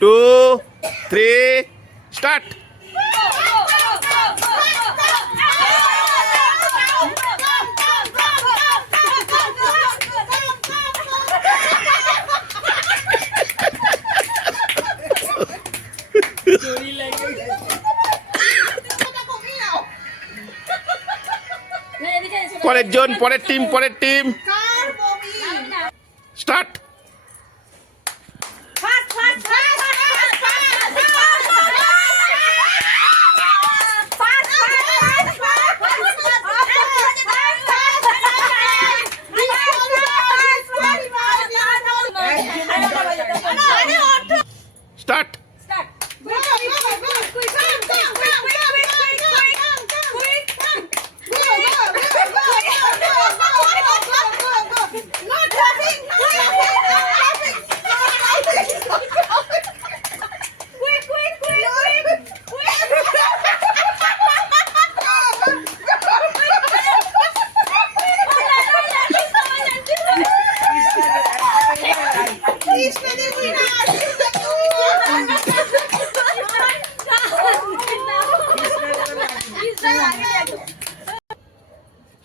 2, 3, start. পরের জন, পরের team start. Start.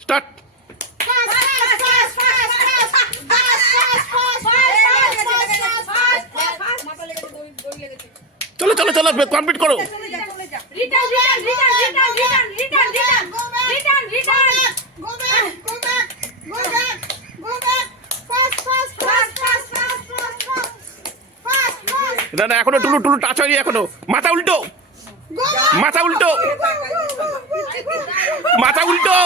Start. চলো চলো চলো কমপ্লিট করো। না না এখনো টুলু টুলু টাচ হয়নি এখনো। মাথা উল্টো, মাথা উল্টো, মাথা উল্টো,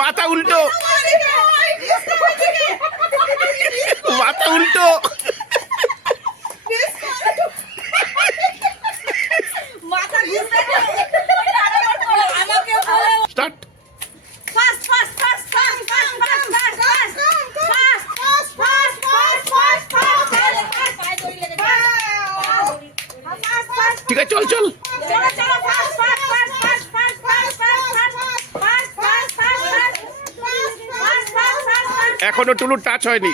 মাথা উল্টো, মাথা উল্টো। স্টার্ট। ঠিক আছে চল চল। এখনো টুলুর টাচ হয়নি।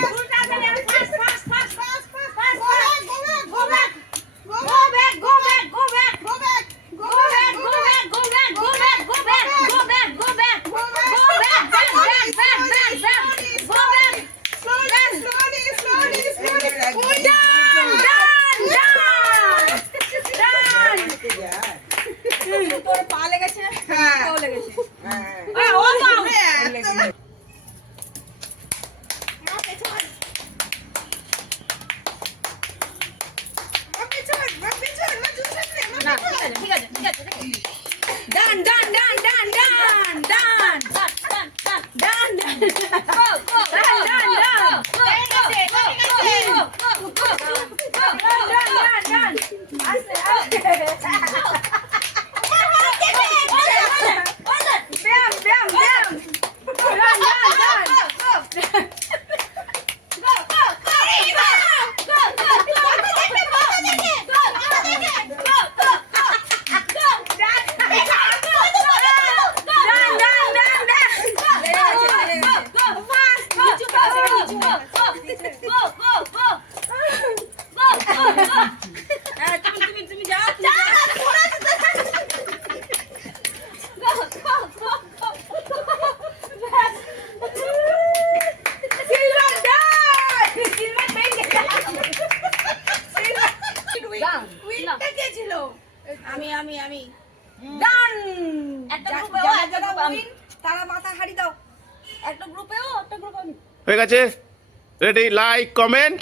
হয়ে গেছে। Ready, like comment.